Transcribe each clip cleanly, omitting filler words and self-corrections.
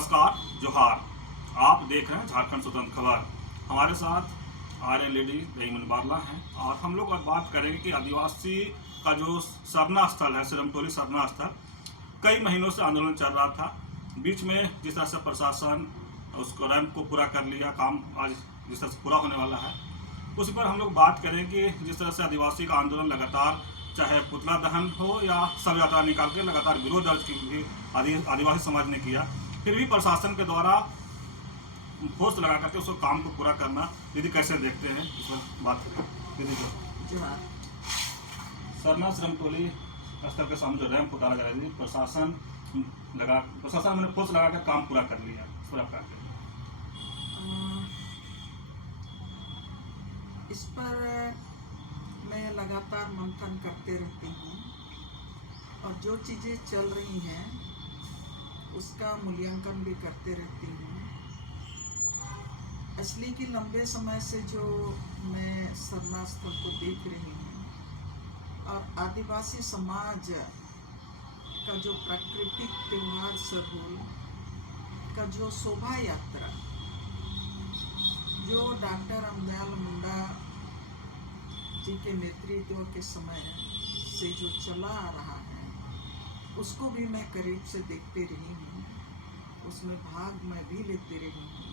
नमस्कार, जोहार। आप देख रहे हैं झारखंड स्वतंत्र खबर। हमारे साथ आर्यन लेडी रहीमन बारला हैं और हम लोग आज बात करेंगे कि आदिवासी का जो सरना स्थल है, सिरमटोली सरना स्थल, कई महीनों से आंदोलन चल रहा था। बीच में जिस तरह से प्रशासन उसको रैंप को पूरा कर लिया, काम आज जिस तरह से पूरा होने वाला है, उस पर हम लोग बात करेंगे। जिस तरह से आदिवासी का आंदोलन लगातार, चाहे पुतला दहन हो या शव यात्रा निकाल के लगातार विरोध दर्ज की आदिवासी समाज ने किया, फिर भी प्रशासन के द्वारा फोर्स लगा करके उसको काम को पूरा करना, दीदी कैसे देखते हैं, इस पर बात करें। दीदी जो सरना सिरमटोली स्थल के सामने जो रैंप उतारा जा रहा है, प्रशासन मैंने फोर्स लगा कर काम पूरा कर लिया, इस पर आप क्या कहें? इस पर मैं लगातार मंथन करते रहती हूँ और जो चीज़ें चल रही हैं उसका मूल्यांकन भी करते रहती हूँ। असली कि लंबे समय से जो मैं सरना स्थल को देख रही हूँ और आदिवासी समाज का जो प्राकृतिक त्योहार सरहुल का जो शोभा यात्रा जो डॉक्टर रामदयाल मुंडा जी के नेतृत्व के समय से जो चला आ रहा है, उसको भी मैं करीब से देखते रही हूँ, उसमें भाग मैं भी लेते रही हूँ।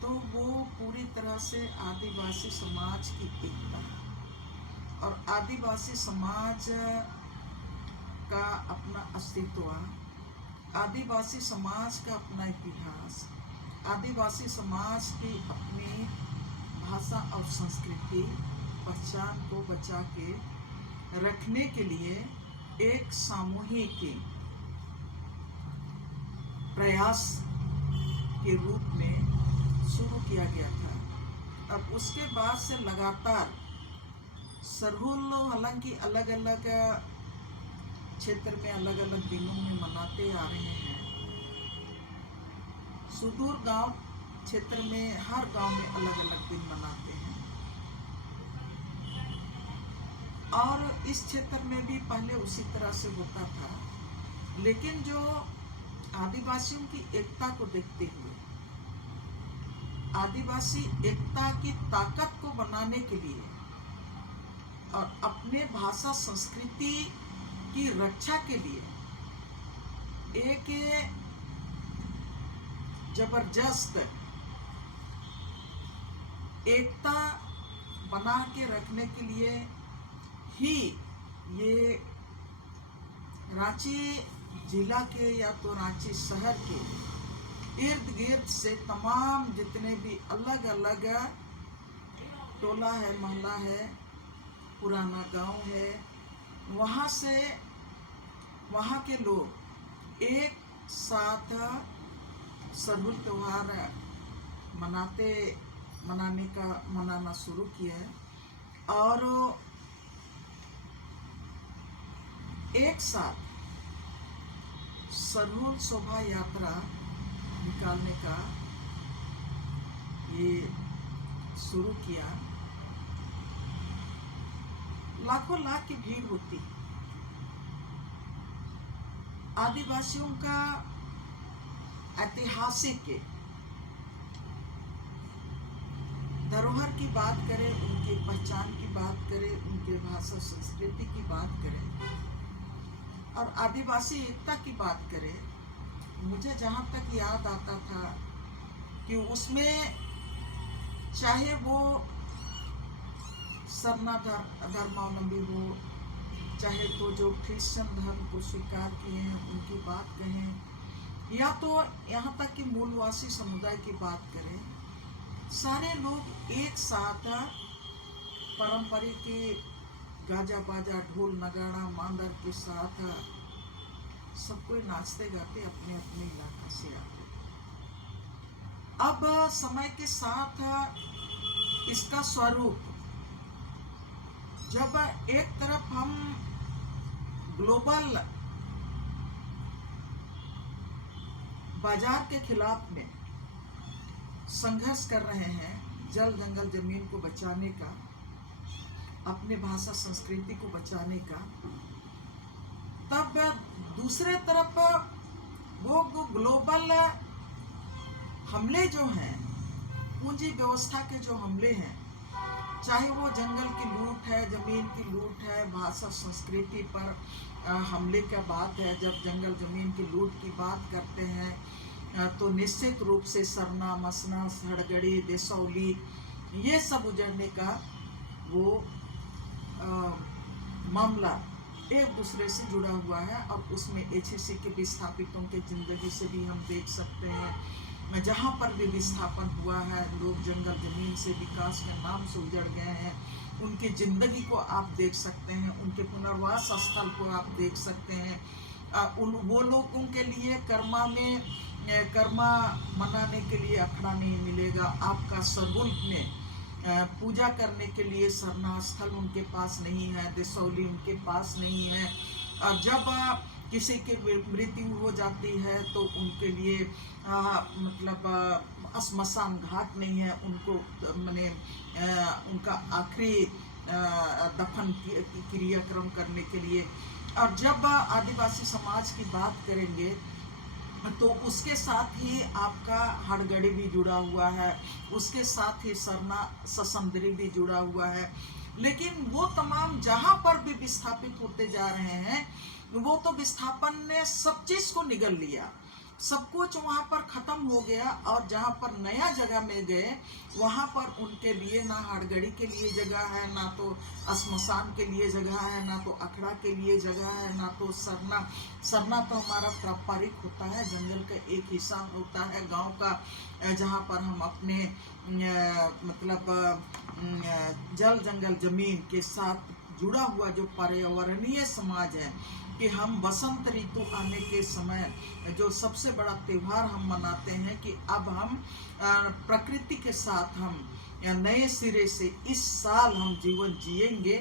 तो वो पूरी तरह से आदिवासी समाज की एकता और आदिवासी समाज का अपना अस्तित्व, आदिवासी समाज का अपना इतिहास, आदिवासी समाज की अपनी भाषा और संस्कृति पहचान को बचा के रखने के लिए एक सामूहिक प्रयास के रूप में शुरू किया गया था। अब उसके बाद से लगातार सरहुल हालांकि अलग अलग क्षेत्र में अलग अलग दिनों में मनाते आ रहे हैं। सुदूर गांव क्षेत्र में हर गांव में अलग अलग दिन मनाते हैं और इस क्षेत्र में भी पहले उसी तरह से होता था। लेकिन जो आदिवासियों की एकता को देखते हुए, आदिवासी एकता की ताकत को बनाने के लिए और अपने भाषा संस्कृति की रक्षा के लिए एक जबरदस्त एकता बना के रखने के लिए ही ये रांची जिला के या तो रांची शहर के इर्द गिर्द से तमाम जितने भी अलग अलग टोला है, मोहल्ला है, पुराना गांव है, वहाँ से वहाँ के लोग एक साथ सरहुल त्योहार मनाना शुरू किया है और एक साथ सरहुल शोभा यात्रा निकालने का ये शुरू किया। लाखों लाख की भीड़ होती। आदिवासियों का ऐतिहासिक धरोहर की बात करें, उनकी पहचान की बात करें, उनके भाषा संस्कृति की बात करें और आदिवासी एकता की बात करें, मुझे जहाँ तक याद आता था कि उसमें चाहे वो सरना धर्मावलंबी हो, चाहे तो जो क्रिश्चियन धर्म को स्वीकार किए हैं उनकी बात कहें, या तो यहाँ तक कि मूलवासी समुदाय की बात करें, सारे लोग एक साथ पारंपरिक गाजा बाजा ढोल नगाड़ा मांदर के साथ सब कोई नाचते गाते अपने अपने इलाका से आते। अब समय के साथ इसका स्वरूप, जब एक तरफ हम ग्लोबल बाजार के खिलाफ में संघर्ष कर रहे हैं, जल जंगल जमीन को बचाने का, अपने भाषा संस्कृति को बचाने का, तब दूसरे तरफ वो ग्लोबल हमले जो हैं, पूंजी व्यवस्था के जो हमले हैं, चाहे वो जंगल की लूट है, जमीन की लूट है, भाषा संस्कृति पर हमले का बात है। जब जंगल जमीन की लूट की बात करते हैं तो निश्चित रूप से सरना, मसना, हड़गड़ी, देसौली, ये सब उजड़ने का वो मामला एक दूसरे से जुड़ा हुआ है। और उसमें HEC के विस्थापितों के जिंदगी से भी हम देख सकते हैं, जहाँ पर भी विस्थापन हुआ है, लोग जंगल जमीन से विकास के नाम से उजड़ गए हैं, उनकी जिंदगी को आप देख सकते हैं, उनके पुनर्वास स्थल को आप देख सकते हैं। वो लोगों के लिए कर्मा मनाने के लिए अखड़ा नहीं मिलेगा। आपका सरहुल में पूजा करने के लिए सरना स्थल उनके पास नहीं है, देसौली उनके पास नहीं है। और जब किसी की मृत्यु हो जाती है तो उनके लिए मतलब श्मशान घाट नहीं है, उनको माने उनका आखिरी दफन क्रियाक्रम करने के लिए। और जब आदिवासी समाज की बात करेंगे तो उसके साथ ही आपका हड़गड़ी भी जुड़ा हुआ है, उसके साथ ही सरना ससंदरी भी जुड़ा हुआ है। लेकिन वो तमाम जहां पर भी विस्थापित होते जा रहे हैं, वो तो विस्थापन ने सब चीज को निगल लिया, सब कुछ वहां पर खत्म हो गया। और जहां पर नया जगह में गए, वहां पर उनके लिए ना हड़गड़ी के लिए जगह है, ना तो श्मशान के लिए जगह है, ना तो अखड़ा के लिए जगह है, ना तो सरना तो हमारा पारंपरिक होता है, जंगल का एक हिस्सा होता है गांव का, जहां पर हम अपने मतलब जल जंगल जमीन के साथ जुड़ा हुआ जो पर्यावरणीय समाज है, कि हम बसंत ऋतु आने के समय जो सबसे बड़ा त्योहार हम मनाते हैं कि अब हम प्रकृति के साथ हम नए सिरे से इस साल हम जीवन जिएंगे।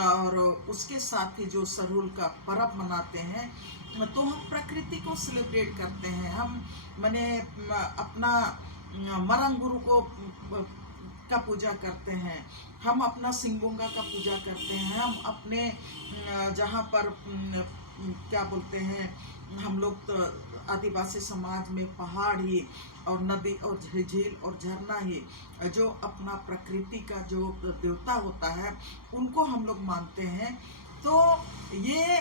और उसके साथ ही जो सरहुल का पर्व मनाते हैं, तो हम प्रकृति को सेलिब्रेट करते हैं। हम माने अपना मरंगुरु को का पूजा करते हैं, हम अपना सिंगोंगा का पूजा करते हैं, हम अपने जहाँ पर क्या बोलते हैं, हम लोग तो आदिवासी समाज में पहाड़ ही और नदी और झील और झरना ही जो अपना प्रकृति का जो देवता होता है, उनको हम लोग मानते हैं। तो ये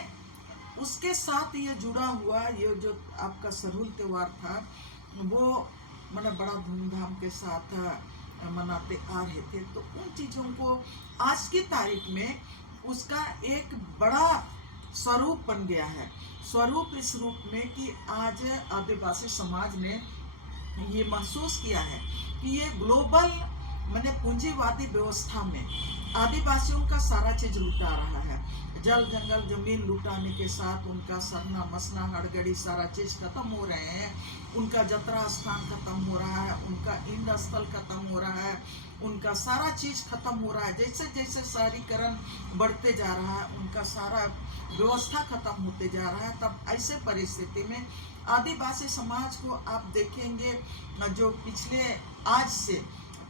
उसके साथ ये जुड़ा हुआ ये जो आपका सरहुल त्योहार था, वो मैंने बड़ा धूमधाम के साथ मनाते आ रहे थे। तो उन चीज़ों को आज की तारीख में उसका एक बड़ा स्वरूप बन गया है। स्वरूप इस रूप में कि आज आदिवासी समाज ने ये महसूस किया है कि ये ग्लोबल माने पूंजीवादी व्यवस्था में आदिवासियों का सारा चीज लुटा रहा है। जल जंगल जमीन लुटाने के साथ उनका सरना मसना हड़गड़ी सारा चीज खत्म हो रहे हैं, उनका जतरा स्थान खत्म हो रहा है, उनका इंड स्थल खत्म हो रहा है, उनका सारा चीज खत्म हो रहा है। जैसे जैसे शहरीकरण बढ़ते जा रहा है, उनका सारा व्यवस्था खत्म होते जा रहा है। तब ऐसे परिस्थिति में आदिवासी समाज को आप देखेंगे, जो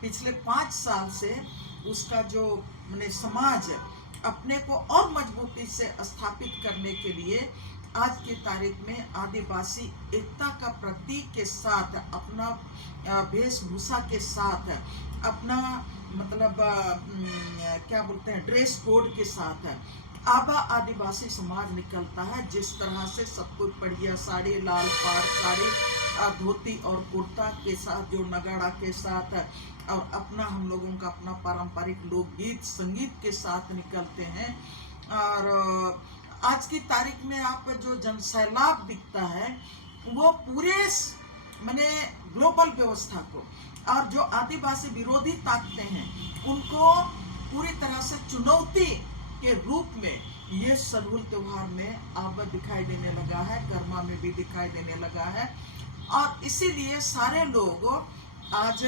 पिछले 5 साल से उसका जो माने समाज अपने को और मजबूती से स्थापित करने के लिए आज की तारीख में आदिवासी एकता का प्रतीक के साथ, अपना वेशभूषा के साथ, अपना मतलब क्या बोलते हैं ड्रेस कोड के साथ अब आदिवासी समाज निकलता है। जिस तरह से सब कोई बढ़िया साड़ी, लाल पाड़ साड़ी, धोती और कुर्ता के साथ, जो नगाड़ा के साथ, और अपना हम लोगों का अपना पारंपरिक लोकगीत संगीत के साथ निकलते हैं। और आज की तारीख में आप जो जनसैलाब दिखता है, वो पूरे माने ग्लोबल व्यवस्था को और जो आदिवासी विरोधी ताकतें हैं उनको पूरी तरह से चुनौती के रूप में ये सरहुल त्योहार में अब दिखाई देने लगा है, कर्मा में भी दिखाई देने लगा है। और इसीलिए सारे लोग आज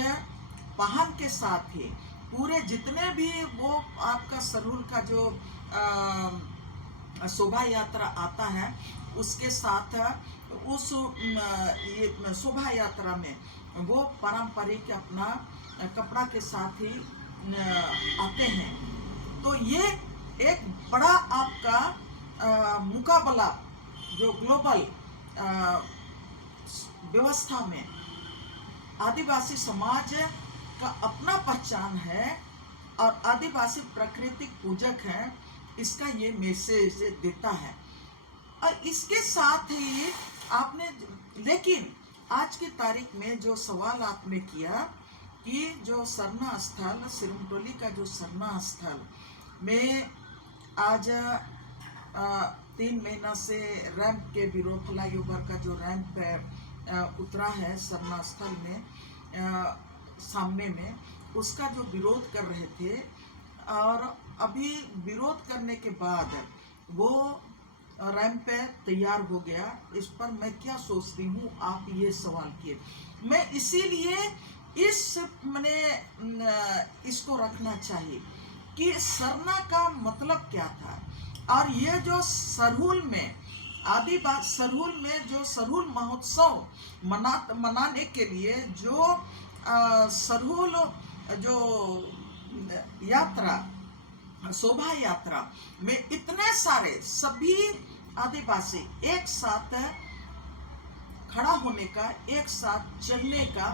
वाहन के साथ ही पूरे जितने भी वो आपका सरहुल का जो शोभा यात्रा आता है, उसके साथ उस ये शोभा यात्रा में वो पारंपरिक अपना कपड़ा के साथ ही आते हैं। तो ये एक बड़ा आपका मुकाबला जो ग्लोबल व्यवस्था में आदिवासी समाज का अपना पहचान है और आदिवासी प्राकृतिक पूजक है, इसका ये मैसेज देता है। और इसके साथ ही आपने, लेकिन आज की तारीख में जो सवाल आपने किया कि जो सरना स्थल, सिरुमटोली का जो सरना स्थल में आज 3 महीना से रैंप के विरोध, फ्लाईओवर का जो रैंप उतरा है सरना स्थल में सामने में, उसका जो विरोध कर रहे थे, और अभी विरोध करने के बाद वो रैंप तैयार हो गया। इस पर मैं क्या सोच रही हूँ, आप ये सवाल किए, मैं इसीलिए इसको रखना चाहिए कि सरना का मतलब क्या था। और ये जो सरहुल में सरहुल में जो सरहुल महोत्सव मनाने के लिए जो सरहुल जो यात्रा, शोभा यात्रा में इतने सारे सभी आदिवासी एक साथ खड़ा होने का, एक साथ चलने का,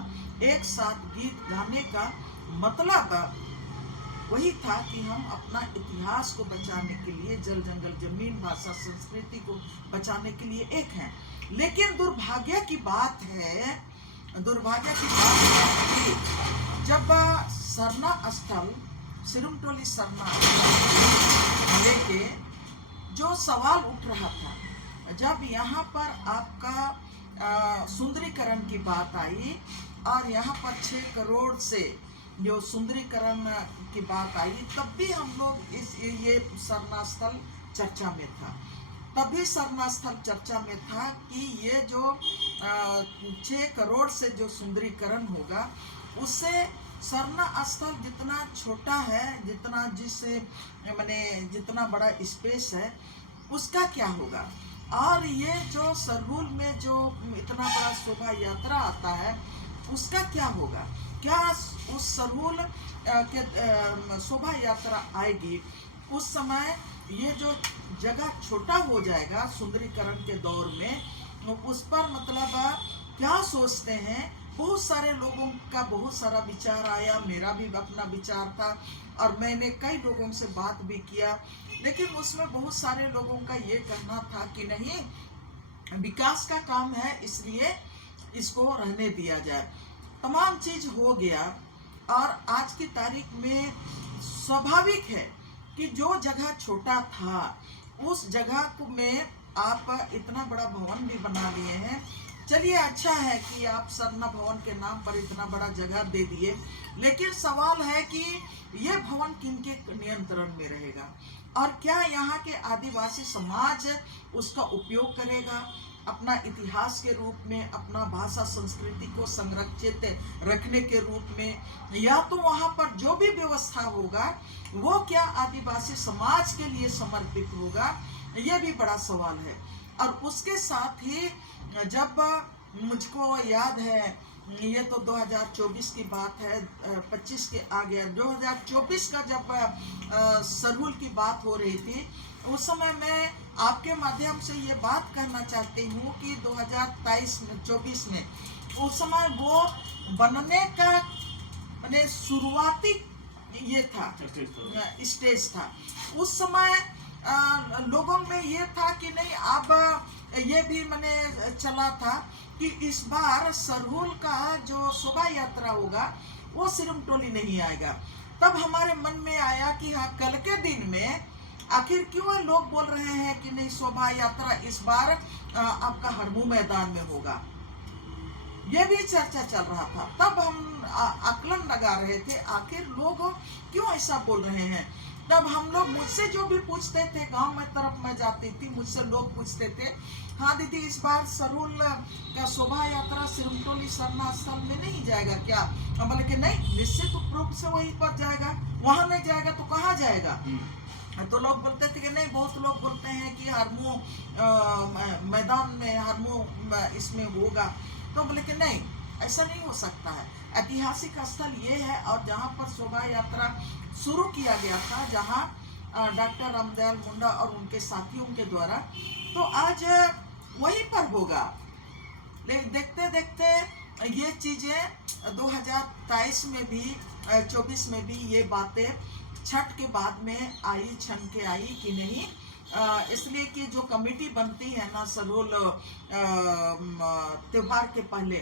एक साथ गीत गाने का मतलब वही था कि हम अपना इतिहास को बचाने के लिए, जल जंगल जमीन भाषा संस्कृति को बचाने के लिए एक हैं। लेकिन दुर्भाग्य की बात है कि जब सरना स्थल, सिरुमटोली सरना लेके जो सवाल उठ रहा था, जब यहाँ पर आपका सुंदरीकरण की बात आई और यहाँ पर 6 करोड़ से जो सुंदरीकरण की बात आई, तब भी हम लोग ये सरना स्थल चर्चा में था। तभी सरना स्थल चर्चा में था कि ये जो 6 करोड़ से जो सुंदरीकरण होगा, उससे सरना स्थल जितना छोटा है, जितना बड़ा स्पेस है, उसका क्या होगा। और ये जो सरहुल में जो इतना बड़ा शोभा यात्रा आता है, उसका क्या होगा। क्या उस सरहुल के शोभा यात्रा आएगी, उस समय ये जो जगह छोटा हो जाएगा सुंदरीकरण के दौर में, उस पर मतलब क्या सोचते हैं। बहुत सारे लोगों का बहुत सारा विचार आया, मेरा भी अपना विचार था और मैंने कई लोगों से बात भी किया, लेकिन उसमें बहुत सारे लोगों का ये कहना था कि नहीं, विकास का काम है, इसलिए इसको रहने दिया जाए। तमाम चीज हो गया और आज की तारीख में स्वाभाविक है कि जो जगह छोटा था, उस जगह में आप इतना बड़ा भवन भी बना लिए हैं। चलिए, अच्छा है कि आप सरना भवन के नाम पर इतना बड़ा जगह दे दिए, लेकिन सवाल है कि ये भवन किनके नियंत्रण में रहेगा और क्या यहाँ के आदिवासी समाज उसका उपयोग करेगा अपना इतिहास के रूप में, अपना भाषा संस्कृति को संरक्षित रखने के रूप में, या तो वहाँ पर जो भी व्यवस्था होगा वो क्या आदिवासी समाज के लिए समर्पित होगा, ये भी बड़ा सवाल है। और उसके साथ ही जब मुझको याद है, ये तो 2024 की बात है, 25 के आ गया, 2024 का जब सरहुल की बात हो रही थी, उस समय मैं आपके माध्यम से ये बात कहना चाहती हूँ कि 2023-24 में उस समय वो बनने का शुरुआती ये था, स्टेज था। उस समय लोगों में ये था कि नहीं, अब ये भी चला था कि इस बार सरहुल का जो शोभा यात्रा होगा वो सिरुमटोली नहीं आएगा। तब हमारे मन में आया कि हाँ, कल के दिन में आखिर क्यों लोग बोल रहे हैं कि नहीं, शोभा यात्रा इस बार आपका हरमू मैदान में होगा। ये भी चर्चा चल रहा था। तब हम आकलन लगा रहे थे, आखिर लोग क्यों ऐसा बोल रहे हैं। तब हम लोग, मुझसे जो भी पूछते थे, गांव में तरफ मैं जाती थी, मुझसे लोग पूछते थे, हाँ दीदी, इस बार सरहुल का शोभा यात्रा सिरुमटोली सरना स्थल में नहीं जाएगा क्या। हम बोले कि नहीं, निश्चित रूप से वहीं पर जाएगा, वहां नहीं जाएगा तो कहाँ जाएगा। तो लोग बोलते थे कि नहीं, बहुत लोग बोलते हैं कि हरमू मैदान में, हरमू इसमें होगा। तो बोले कि नहीं, ऐसा नहीं हो सकता है। ऐतिहासिक स्थल ये है, और जहाँ पर शोभा यात्रा शुरू किया गया था, जहाँ डॉक्टर रामदयाल मुंडा और उनके साथियों के द्वारा, तो आज वहीं पर होगा। लेकिन देखते देखते ये चीज़ें 2023 में भी 24 में भी ये बातें छठ के बाद में आई, छन के आई कि नहीं, इसलिए कि जो कमेटी बनती है ना सरोल त्योहार के पहले,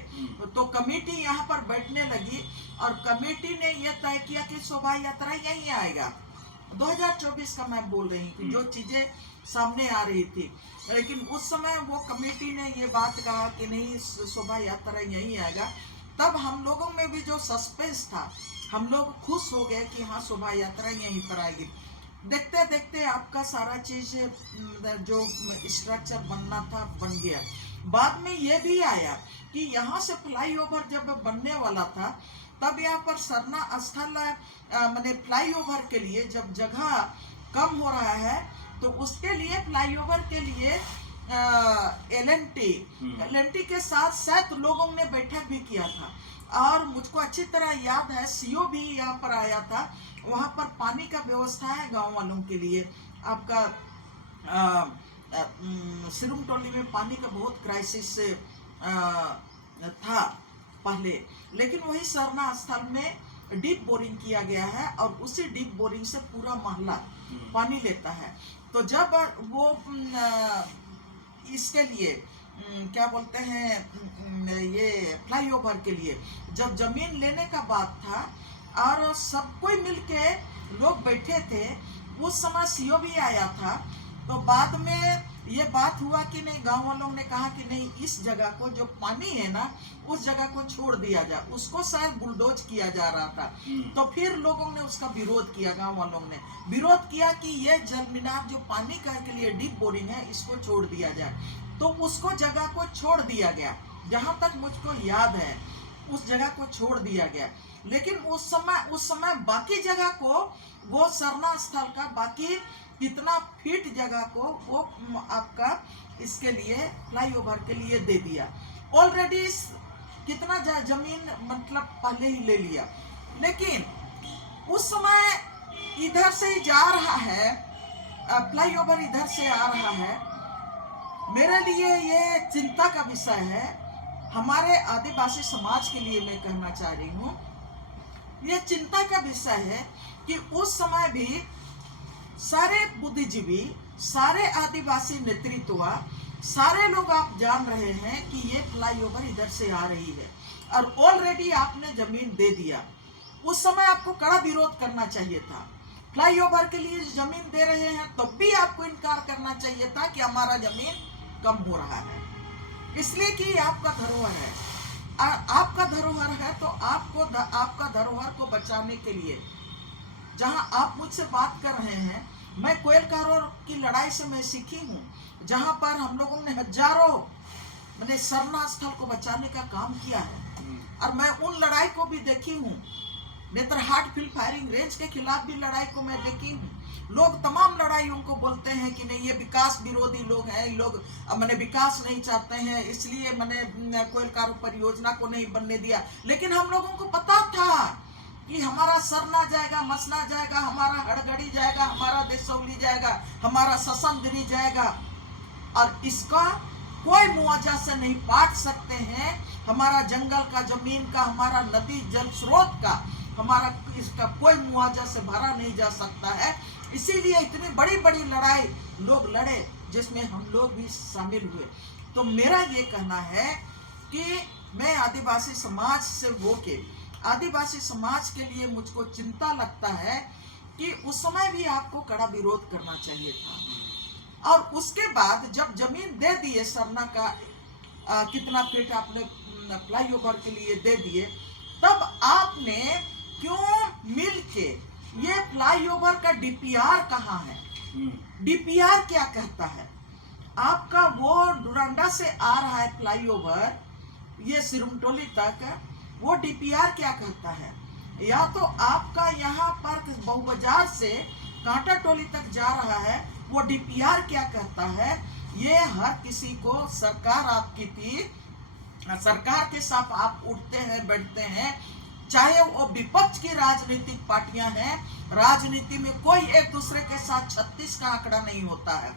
तो कमेटी यहाँ पर बैठने लगी और कमेटी ने यह तय किया कि शोभा यात्रा यहीं आएगा। 2024 का मैं बोल रही हूँ, जो चीजें सामने आ रही थी, लेकिन उस समय वो कमेटी ने ये बात कहा कि नहीं शोभा यात्रा यहीं आएगा। तब हम लोगों में भी जो सस्पेंस था, हम लोग खुश हो गए कि हाँ शोभा यात्रा यहीं पर आएगी। देखते देखते आपका सारा चीज जो स्ट्रक्चर बनना था बन गया। बाद में ये भी आया कि यहाँ से फ्लाईओवर जब बनने वाला था, तब यहाँ पर सरना स्थल मैंने फ्लाईओवर के लिए जब जगह कम हो रहा है, तो उसके लिए फ्लाईओवर के लिए एलएनटी के साथ 7 लोगों ने बैठक भी किया था। और मुझको अच्छी तरह याद है सीओ भी यहाँ पर आया था। वहाँ पर पानी का व्यवस्था है गांव वालों के लिए। आपका सिरुमटोली में पानी का बहुत क्राइसिस था पहले, लेकिन वही सरना स्थल में डीप बोरिंग किया गया है और उसी डीप बोरिंग से पूरा मोहल्ला पानी लेता है। तो जब वो इसके लिए क्या बोलते हैं ये फ्लाईओवर के लिए जब जमीन लेने का बात था और सब कोई मिलके लोग बैठे थे, उस समय सीओ भी आया था। तो बाद में ये बात हुआ कि नहीं, गांव वालों ने कहा कि नहीं इस जगह को जो पानी है ना उस जगह को छोड़ दिया जाए, उसको शायद बुलडोज किया जा रहा था। तो फिर लोगों ने उसका विरोध किया, गांव वालों ने विरोध किया कि ये जल मीनार जो पानी का के लिए डीप बोरिंग है इसको छोड़ दिया जाए। तो उसको जगह को छोड़ दिया गया, जहां तक मुझको याद है उस जगह को छोड़ दिया गया। लेकिन उस समय बाकी जगह को वो सरना स्थल का बाकी कितना फीट जगह को वो आपका इसके लिए फ्लाईओवर के लिए दे दिया। ऑलरेडी कितना जमीन मतलब पहले ही ले लिया। लेकिन उस समय इधर से ही जा रहा है फ्लाईओवर, इधर से आ रहा है। मेरे लिए ये चिंता का विषय है, हमारे आदिवासी समाज के लिए मैं कहना चाह रही हूँ, ये चिंता का विषय है कि उस समय भी सारे बुद्धिजीवी, सारे आदिवासी नेतृत्व, सारे लोग आप जान रहे हैं कि ये फ्लाईओवर इधर से आ रही है और ऑलरेडी आपने जमीन दे दिया। उस समय आपको कड़ा विरोध करना चाहिए था। फ्लाईओवर के लिए जमीन दे रहे हैं तब भी आपको इनकार करना चाहिए था कि हमारा जमीन कम हो रहा है, इसलिए कि आपका धरोहर है। आपका धरोहर है तो आपको आपका धरोहर को बचाने के लिए, जहां आप मुझसे बात कर रहे हैं, मैं कोयलकारों की लड़ाई से मैं सीखी हूँ, जहां पर हम लोगों ने हजारों मैंने सरना स्थल को बचाने का काम किया है। और मैं उन लड़ाई को भी देखी हूँ, नेतरहाट फील्ड फायरिंग रेंज के खिलाफ भी लड़ाई को मैं देखी हूँ। लोग तमाम लड़ाइयों को बोलते हैं कि नहीं ये विकास विरोधी लोग हैं, लोग मैंने विकास नहीं चाहते हैं, इसलिए मैंने कोयलकारों परियोजना को नहीं बनने दिया। लेकिन हम लोगों को पता था कि हमारा सरना जाएगा, मसना जाएगा, हमारा हड़गड़ी जाएगा, हमारा देसौली जाएगा, हमारा ससंदरी जाएगा, और इसका कोई मुआवजा से नहीं पाट सकते हैं। हमारा जंगल का, जमीन का, हमारा नदी जल स्रोत का, हमारा इसका कोई मुआवजा से भरा नहीं जा सकता है। इसीलिए इतनी बड़ी बड़ी लड़ाई लोग लड़े जिसमें हम लोग भी शामिल हुए। तो मेरा ये कहना है कि मैं आदिवासी समाज से होके आदिवासी समाज के लिए मुझको चिंता लगता है कि उस समय भी आपको कड़ा विरोध करना चाहिए था। और उसके बाद जब जमीन दे दिए सरना का कितना फीट आपने फ्लाईओवर के लिए दे दिए, तब आपने क्यों मिल के ये फ्लाईओवर का डीपीआर कहाँ है? डीपीआर क्या कहता है? आपका वो डुरांडा से आ रहा है फ्लाईओवर ये सिरुमटोली तक, वो डीपीआर क्या कहता है? या तो आपका यहाँ पर बहु बाजार से कांटा टोली तक जा रहा है, वो डीपीआर क्या कहता है? ये हर किसी को, सरकार आपकी थी, सरकार के साथ आप उठते हैं बैठते हैं, चाहे वो विपक्ष की राजनीतिक पार्टियां हैं। राजनीति में कोई एक दूसरे के साथ 36 का आंकड़ा नहीं होता है,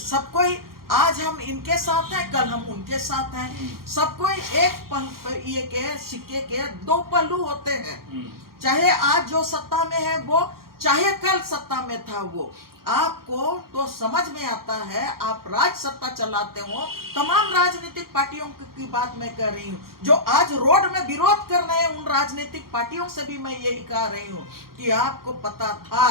सब कोई आज हम इनके साथ हैं, कल हम उनके साथ हैं। सबको ये के सिक्के के दो पहलू होते हैं। चाहे आज जो सत्ता में है वो, चाहे कल सत्ता में था वो। आपको तो समझ में आता है, आप राज सत्ता चलाते हो। तमाम राजनीतिक पार्टियों की बात मैं कर रही हूँ जो आज रोड में विरोध कर रहे हैं, उन राजनीतिक पार्टियों से भी मैं यही कह रही हूँ कि आपको पता था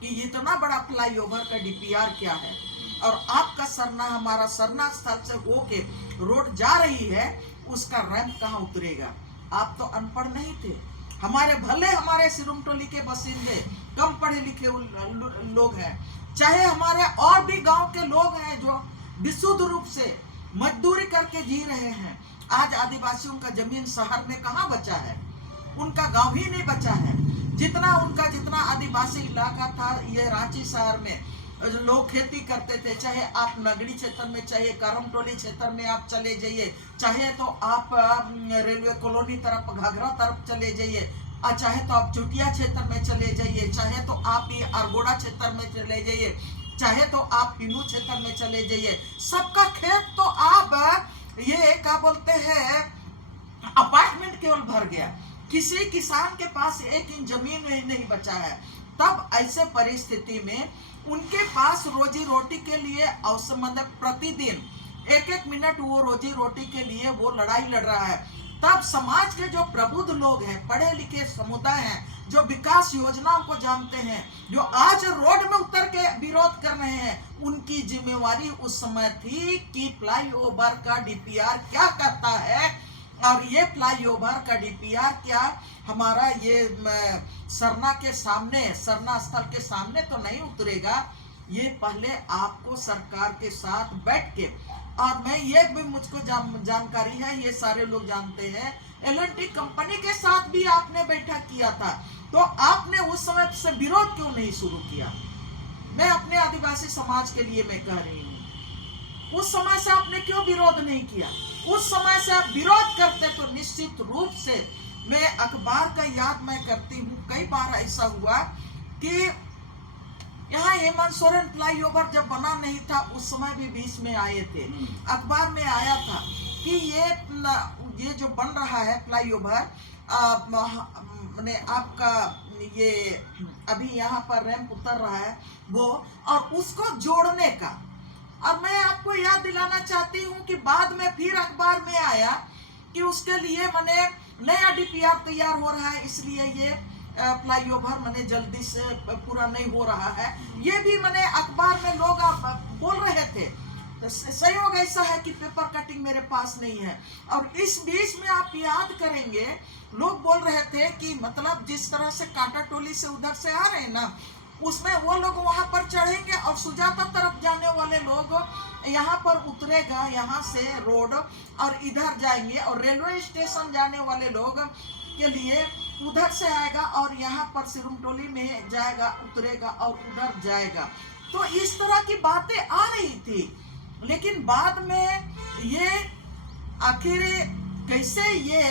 कि इतना बड़ा फ्लाईओवर का डीपीआर क्या है, और आपका सरना, हमारा सरना स्थल से होके रोड जा रही है, उसका रैंप कहाँ उतरेगा? आप तो अनपढ़ नहीं थे। हमारे सिरुमटोली के बसिंदे कम पढ़े लिखे लोग हैं, चाहे हमारे और भी गांव के लोग हैं जो विशुद्ध रूप से मजदूरी करके जी रहे हैं। आज आदिवासियों का जमीन शहर में कहाँ बचा है? उनका गांव ही नहीं बचा है। जितना आदिवासी इलाका था, ये रांची शहर में लोग खेती करते थे। चाहे आप नगड़ी क्षेत्र में, चाहे करमटोली क्षेत्र में आप चले जाइए, चाहे तो आप रेलवे कॉलोनी तरफ, घाघरा तरफ चले जाइए, और चाहे तो आप चुटिया क्षेत्र में चले जाइए, चाहे तो आप ये अरगोड़ा क्षेत्र में चले जाइए, चाहे तो आप पिनू क्षेत्र में चले जाइए। सबका खेत तो आप ये क्या बोलते हैं, अपार्टमेंट केवल भर गया। किसी किसान के पास 1 इंच जमीन नहीं बचा है। तब ऐसे परिस्थिति में उनके पास रोजी रोटी के लिए अवसर, मतलब प्रतिदिन 1-1 मिनट वो रोजी रोटी के लिए वो लड़ाई लड़ रहा है। तब समाज के जो प्रबुद्ध लोग हैं, पढ़े लिखे समुदाय हैं, जो विकास योजनाओं को जानते हैं, जो आज रोड में उतर के विरोध कर रहे हैं, उनकी जिम्मेवारी उस समय थी कि फ्लाईओवर का डीपीआर क्या कहता है, और ये फ्लाईओवर का डीपीआर क्या हमारा ये सरना के सामने, सरना स्थल के सामने तो नहीं उतरेगा। ये पहले आपको सरकार के साथ बैठ के, और मैं ये भी मुझको जानकारी है, ये सारे लोग जानते हैं, L&T कंपनी के साथ भी आपने बैठक किया था। तो आपने उस समय से विरोध क्यों नहीं शुरू किया? मैं अपने आदिवासी समाज के लिए मैं कह रही हूँ, उस समय से आपने क्यों विरोध नहीं किया? उस समय से आप विरोध करते तो निश्चित रूप से, मैं अखबार का याद मैं करती हूँ, कई बार ऐसा हुआ कि यहाँ हेमंत सोरेन फ्लाईओवर जब बना नहीं था, उस समय भी बीच में आए थे, अखबार में आया था कि ये जो बन रहा है फ्लाईओवर, मैंने आपका ये अभी यहाँ पर रैंप उतर रहा है वो, और उसको जोड़ने का। और मैं आपको याद दिलाना चाहती हूँ कि बाद में फिर अखबार में आया कि उसके लिए मैंने नया डीपीआर तैयार हो रहा है, इसलिए ये फ्लाईओवर मैंने जल्दी से पूरा नहीं हो रहा है। ये भी मैंने अखबार में लोग बोल रहे थे। तो संयोग ऐसा है कि पेपर कटिंग मेरे पास नहीं है, और इस बीच में आप याद करेंगे, लोग बोल रहे थे कि मतलब जिस तरह से कांटा टोली से उधर से आ रहे हैं ना, उसमें वो लोग वहां पर चढ़ेंगे और सुजाता तरफ जाने वाले लोग यहाँ पर उतरेगा, यहाँ से रोड, और इधर जाएंगे, और रेलवे स्टेशन जाने वाले लोग के लिए उधर से आएगा और यहाँ पर सिरुमटोली में जाएगा, उतरेगा और उधर जाएगा। तो इस तरह की बातें आ रही थी, लेकिन बाद में ये आखिर कैसे ये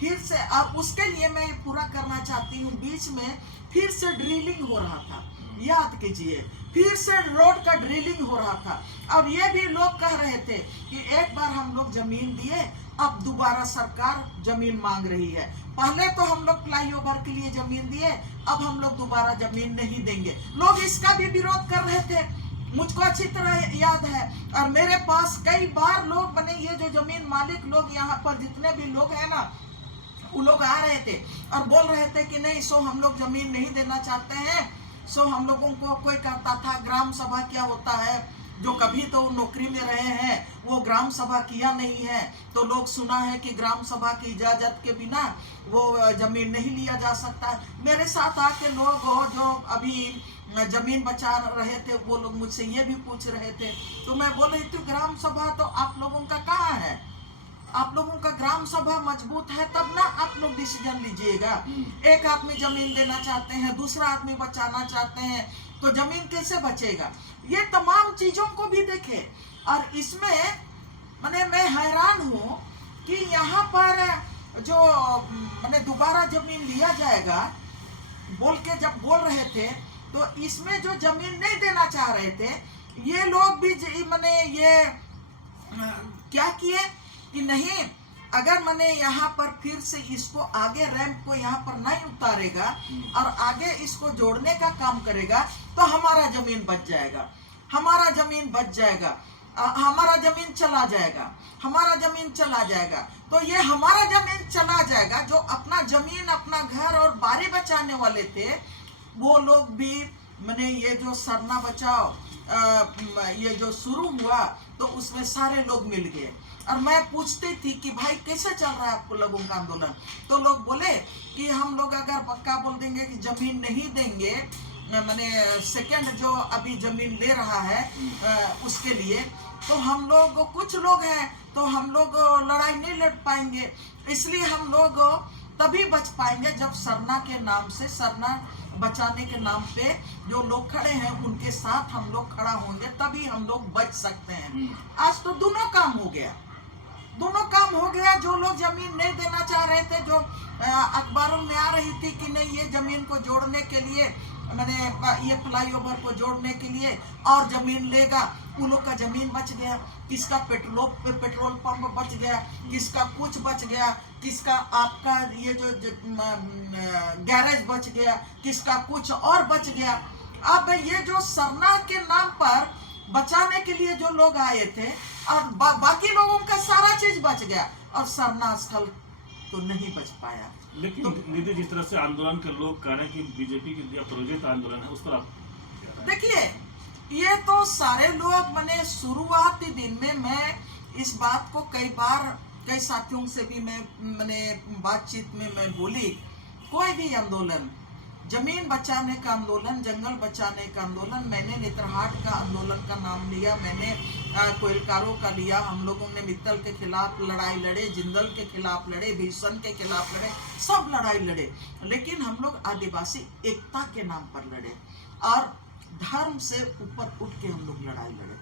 फिर से, अब उसके लिए मैं पूरा करना चाहती हूँ, बीच में फिर से ड्रिलिंग हो रहा था, याद कीजिए, फिर से रोड का ड्रिलिंग हो रहा था। और ये भी लोग कह रहे थे कि एक बार हम लोग जमीन दिए, अब दोबारा सरकार जमीन मांग रही है। पहले तो हम लोग फ्लाईओवर के लिए जमीन दिए, अब हम लोग दोबारा जमीन नहीं देंगे। लोग इसका भी विरोध कर रहे थे, मुझको अच्छी तरह याद है। और मेरे पास कई बार लोग बने, ये जो जमीन मालिक लोग यहाँ पर जितने भी लोग हैं ना, वो लोग आ रहे थे और बोल रहे थे कि नहीं, सो हम लोग जमीन नहीं देना चाहते हैं। सो हम लोगों को कोई कहता था ग्राम सभा क्या होता है, जो कभी तो नौकरी में रहे हैं वो ग्राम सभा किया नहीं है, तो लोग सुना है कि ग्राम सभा की इजाजत के बिना वो जमीन नहीं लिया जा सकता। मेरे साथ आके लोग जो अभी जमीन बचा रहे थे, वो लोग मुझसे ये भी पूछ रहे थे, तो मैं बोल रही थी ग्राम सभा तो आप लोगों का कहाँ है? आप लोगों का ग्राम सभा मजबूत है तब ना आप लोग डिसीजन लीजिएगा। एक आदमी जमीन देना चाहते हैं, दूसरा आदमी बचाना चाहते हैं, तो जमीन कैसे बचेगा? ये तमाम चीजों को भी देखे। और इसमें मैं हैरान हूँ कि यहाँ पर जो दोबारा जमीन लिया जाएगा बोल के जब बोल रहे थे, तो इसमें जो जमीन नहीं देना चाह रहे थे, ये लोग भी मैंने ये क्या किए कि नहीं, अगर मैंने यहाँ पर फिर से इसको आगे रैंप को यहाँ पर नहीं उतारेगा और आगे इसको जोड़ने का काम करेगा तो हमारा जमीन बच जाएगा, हमारा जमीन बच जाएगा, हमारा जमीन चला जाएगा, हमारा जमीन चला जाएगा। तो ये हमारा जमीन चला जाएगा, जो अपना जमीन, अपना घर और बारी बचाने वाले थे, वो लोग भी मैंने ये जो सरना बचाओ ये जो शुरू हुआ तो उसमें सारे लोग मिल गए। और मैं पूछती थी कि भाई कैसे चल रहा है आपको लोगों का आंदोलन, तो लोग बोले कि हम लोग अगर पक्का बोल देंगे कि जमीन नहीं देंगे, मैंने सेकंड जो अभी जमीन ले रहा है उसके लिए, तो हम लोग, कुछ लोग हैं तो हम लोग लड़ाई नहीं लड़ पाएंगे, इसलिए हम लोग तभी बच पाएंगे जब सरना के नाम से, सरना बचाने के नाम पे जो लोग खड़े हैं उनके साथ हम लोग खड़ा होंगे, तभी हम लोग बच सकते हैं। आज तो दोनों काम हो गया, दोनों काम हो गया। जो लोग जमीन नहीं देना चाह रहे थे, जो अखबारों में आ रही थी कि नहीं ये जमीन को जोड़ने के लिए, मैंने ये फ्लाईओवर को जोड़ने के लिए और जमीन लेगा, उन लोग का जमीन बच गया, किसका पेट्रोल पंप बच गया, किसका कुछ बच गया, किसका आपका ये जो गैरेज बच गया, किसका कुछ और बच गया। अब ये जो सरना के नाम पर बचाने के लिए जो लोग आए थे और बाकी लोगों का सारा चीज बच गया और सरना स्थल तो नहीं बच पाया। लेकिन तो निधि, जिस तरह से आंदोलन के लोग कह रहे हैं कि बीजेपी की प्रोजेक्ट आंदोलन है, उस पर आप देखिए, ये तो सारे लोग, मैंने शुरुआती दिन में मैं इस बात को कई बार कई साथियों से भी मैंने बातचीत में मैं बोली, कोई भी आंदोलन, जमीन बचाने का आंदोलन, जंगल बचाने का आंदोलन, मैंने नेतरहाट का आंदोलन का नाम लिया, मैंने कोयलकारों का लिया, हम लोगों ने मित्तल के खिलाफ लड़ाई लड़े, जिंदल के खिलाफ लड़े, भीषण के खिलाफ लड़े, सब लड़ाई लड़े, लेकिन हम लोग आदिवासी एकता के नाम पर लड़े और धर्म से ऊपर उठ के हम लोग लड़ाई लड़े